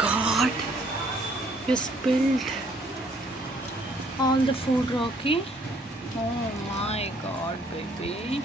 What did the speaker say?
God, you spilled all the food, Rocky. Oh my God, baby.